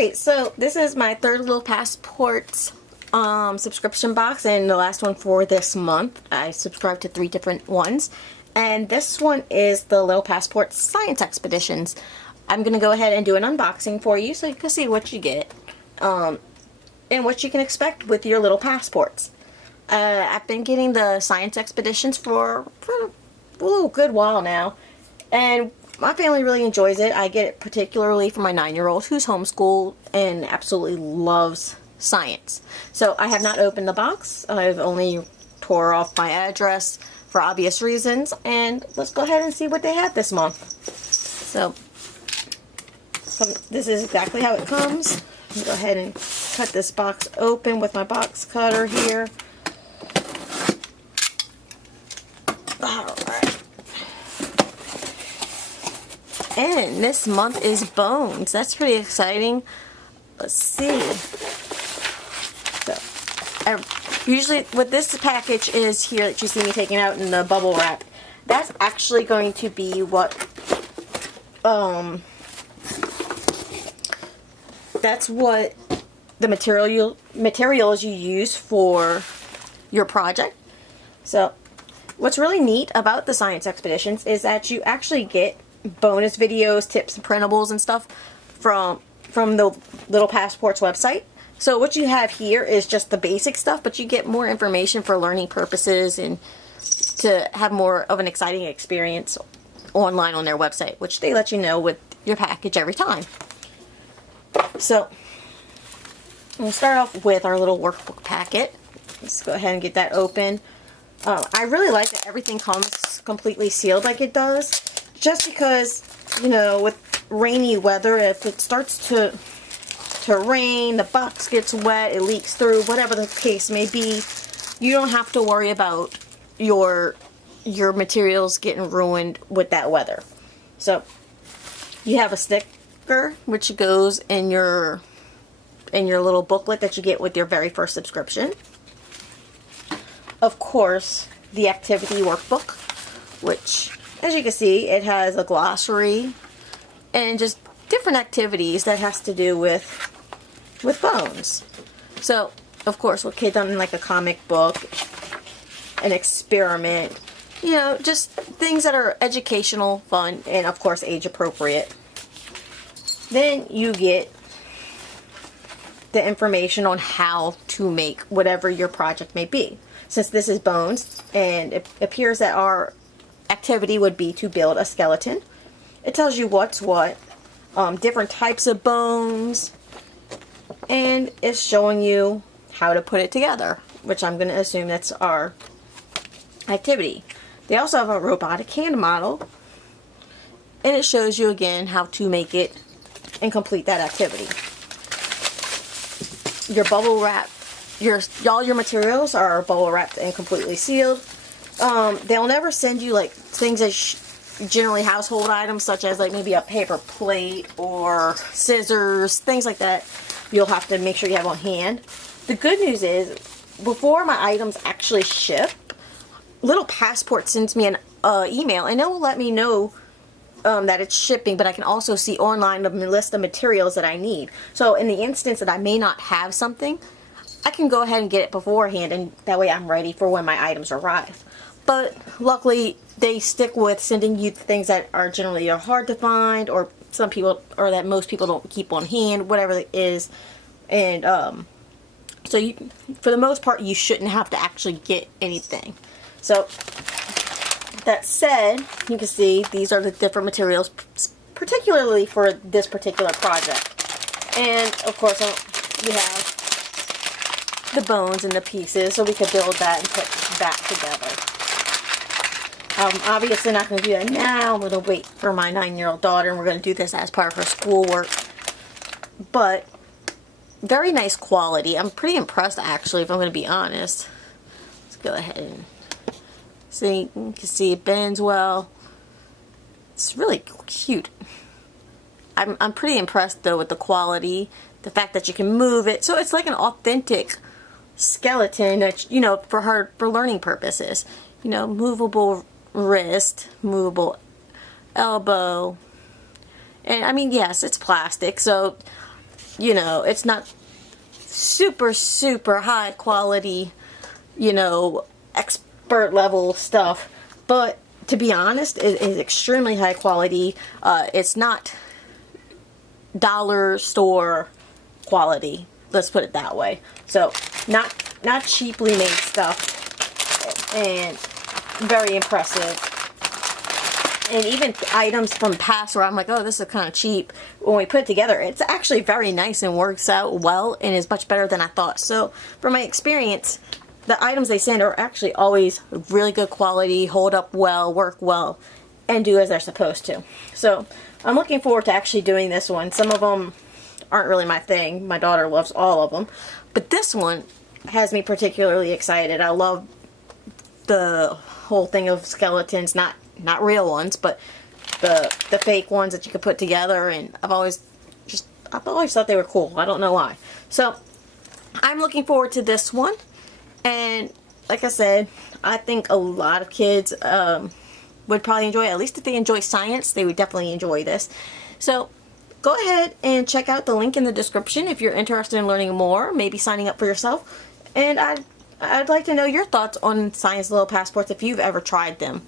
Alright, so this is my third Little Passports subscription box, and the last one for this month. I subscribed to 3 different ones, and this one is the Little Passports Science Expeditions. I'm going to go ahead and do an unboxing for you so you can see what you get and what you can expect with your little passports. I've been getting the Science Expeditions for a good while now, and my family really enjoys it. I get it particularly for my 9-year-old who's homeschooled and absolutely loves science. So I have not opened the box. I've only tore off my address for obvious reasons, and let's go ahead and see what they have this month. So this is exactly how it comes. I'll go ahead and cut this box open with my box cutter here. And this month is bones. That's pretty exciting. Let's see. So, usually what this package is here that you see me taking out in the bubble wrap, that's actually going to be what, that's what the materials you use for your project. So, what's really neat about the Science Expeditions is that you actually get bonus videos, tips, and printables and stuff from the Little Passports website. So what you have here is just the basic stuff, but you get more information for learning purposes and to have more of an exciting experience online on their website, which they let you know with your package every time. So we'll start off with our little workbook packet. Let's go ahead and get that open. I really like that everything comes completely sealed like it does. Just because, you know, with rainy weather, if it starts to rain, the box gets wet, it leaks through, whatever the case may be, you don't have to worry about your materials getting ruined with that weather. So, you have a sticker which goes in your little booklet that you get with your very first subscription. Of course, the activity workbook, which, as you can see, it has a glossary and just different activities that has to do with bones. So, of course, what kid done in like a comic book, an experiment, you know, just things that are educational, fun, and of course age appropriate. Then you get the information on how to make whatever your project may be. Since this is bones, and it appears that our activity would be to build a skeleton. It tells you what's what, different types of bones, and it's showing you how to put it together, which I'm going to assume that's our activity. They also have a robotic hand model, and it shows you again how to make it and complete that activity. Your bubble wrap, all your materials are bubble wrapped and completely sealed. They'll never send you like things that generally household items, such as like maybe a paper plate or scissors, things like that. You'll have to make sure you have on hand. The good news is, before my items actually ship, Little Passport sends me an email, and it will let me know that it's shipping, but I can also see online the list of materials that I need. So in the instance that I may not have something, I can go ahead and get it beforehand, and that way I'm ready for when my items arrive. But luckily, they stick with sending you things that are generally hard to find, or some people, or that most people don't keep on hand, whatever it is. And so you, for the most part, you shouldn't have to actually get anything. So that said, you can see these are the different materials, particularly for this particular project. And of course, we have the bones and the pieces, so we could build that and put that together. Obviously not going to do that now. I'm going to wait for my 9-year-old daughter, and we're going to do this as part of her schoolwork. But very nice quality. I'm pretty impressed, actually, if I'm going to be honest. Let's go ahead and see. You can see it bends well. It's really cute. I'm pretty impressed, though, with the quality. The fact that you can move it. So it's like an authentic skeleton, that, you know, for learning purposes. You know, movable wrist, movable elbow, and I mean, yes, it's plastic, so you know, it's not super, super high quality, you know, expert level stuff. But to be honest, it is extremely high quality. It's not dollar store quality. Let's put it that way. So not cheaply made stuff, and very impressive. And even items from past where I'm like, oh, this is kind of cheap, when we put it together, it's actually very nice and works out well and is much better than I thought. So from my experience, the items they send are actually always really good quality, hold up well, work well, and do as they're supposed to. So I'm looking forward to actually doing this one. Some of them aren't really my thing. My daughter loves all of them. But this one has me particularly excited. I love the whole thing of skeletons, not real ones, but the fake ones that you could put together, and I've always thought they were cool. I don't know why. So I'm looking forward to this one, and like I said, I think a lot of kids would probably enjoy it. At least if they enjoy science, they would definitely enjoy this. So go ahead and check out the link in the description if you're interested in learning more, maybe signing up for yourself. And I'd like to know your thoughts on Science Little Passports if you've ever tried them.